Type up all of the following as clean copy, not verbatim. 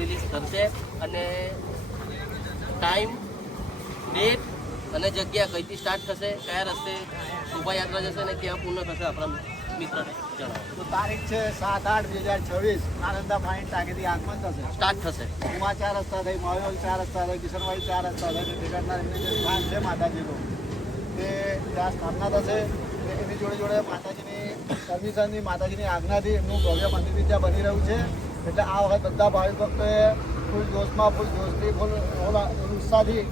Release કરશે અને time, date અને જગ્યા કઈથી સ્ટાર્ટ થશે, કયા રસ્તે શોભાયાત્રા જશે અને ક્યાં પૂર્ણ થશે આપણા મિત્રને જણાવો. તો તારીખ છે 7/8/2026 નાલંદા પાણી ટાંકીથી આગમન થશે. સ્ટાર્ટ થશે. ઉમા 4 રસ્તા થઈ, મહાયોલ 4 રસ્તા થઈ, કિશનવાડી 4 રસ્તા થઈ, ઠેકાણના એમની જે સ્થાન છે માતાજીનું તે ત્યાં સ્થાપના થશે. એની જોડે જોડે માતાજીની પરમિશનની, માતાજીની આજ્ઞાથી એમનું ભવ્ય મંદિર બી ત્યાં બની રહ્યું છે. એટલે આ વખત બધા ભાવિક ભક્તોએ ફૂલ જોશમાં, ફૂલ જોશથી, ફૂલ ઉત્સાહથી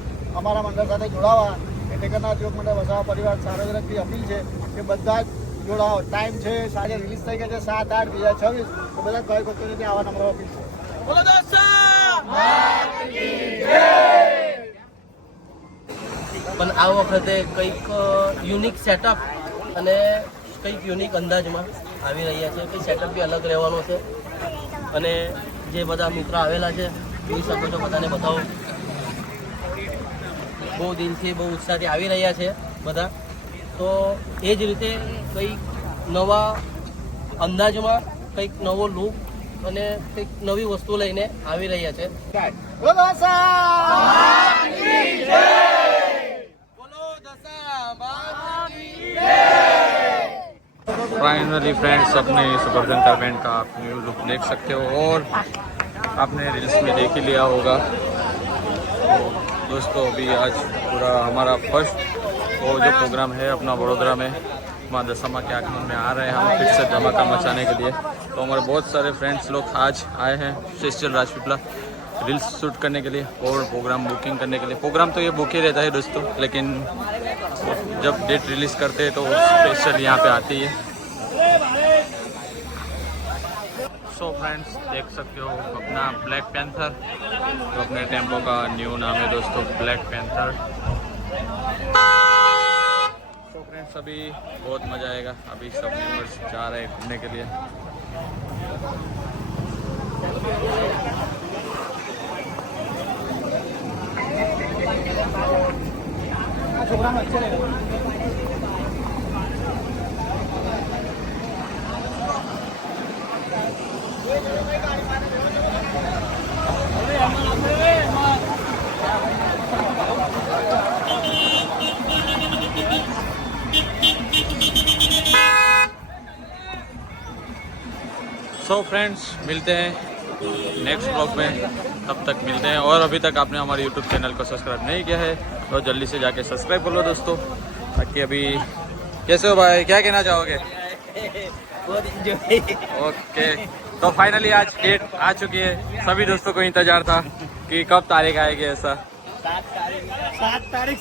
અમારા મંડળ સાથે જોડાવા એ ઠેકાણના ઉદ્યોગ મંડળ વસાવા પરિવાર સાર્વજનિકથી અપીલ છે કે બધા જ જોડાવો. ટાઈમ છે સાંજે રિલીઝ થઈ ગયા છે 7/8/2026. તો બધા જ ભાવિક ભક્તોને ત્યાં આવા નંબર અપીલ છે. પણ આ વખતે કંઈક યુનિક સેટઅપ અને કંઈક યુનિક અંદાજમાં આવી રહ્યા છે. કંઈક સેટઅપ બી અલગ રહેવાનો છે અને જે બધા મિત્રો આવેલા છે જોઈ શકો છો, બધાને બતાવો. બહુ દિલથી, બહુ ઉત્સાહથી આવી રહ્યા છે બધા. તો એ જ રીતે કંઈક નવા અંદાજમાં, કંઈક નવો લુક અને કંઈક નવી વસ્તુ લઈને આવી રહ્યા છે. फाइनली फ्रेंड्स, अपने सुपर्जन का बैंड का आप न्यू लुक देख सकते हो और आपने रील्स में देख ही लिया होगा. तो दोस्तों अभी आज पूरा हमारा फर्स्ट वो जो प्रोग्राम है अपना वडोदरा में माँ दशमा के आगमन में आ रहे हैं हम फिर से धमाका मचाने के लिए. तो हमारे बहुत सारे फ्रेंड्स लोग आज आए हैं स्पेशल राजपीपला रील्स शूट करने के लिए और प्रोग्राम बुकिंग करने के लिए. प्रोग्राम तो ये बुक ही रहता है दोस्तों, लेकिन जब डेट रिलीज़ करते हैं तो स्पेशल यहाँ पे आती है. सो फ्रेंड्स देख सकते हो अपना ब्लैक पैंथर, तो अपने टेम्पो का न्यू नाम है दोस्तों, ब्लैक पैंथर. सो फ्रेंड्स अभी बहुत मज़ा आएगा. अभी सब मेंबर्स जा रहे हैं घूमने के लिए. सो फ्रेंड्स मिलते हैं नेक्स्ट ब्लॉग में, तब तक मिलते हैं. और अभी तक आपने हमारे यूट्यूब चैनल को सब्सक्राइब नहीं किया है तो जल्दी से जाके सब्सक्राइब कर लो दोस्तों. ताकि अभी कैसे हो भाई, क्या कहना चाहोगे? ओके, तो फाइनली आज डेट आ चुकी है. सभी दोस्तों को इंतजार था कि कब तारीख आएगी ऐसा. 7 तारीख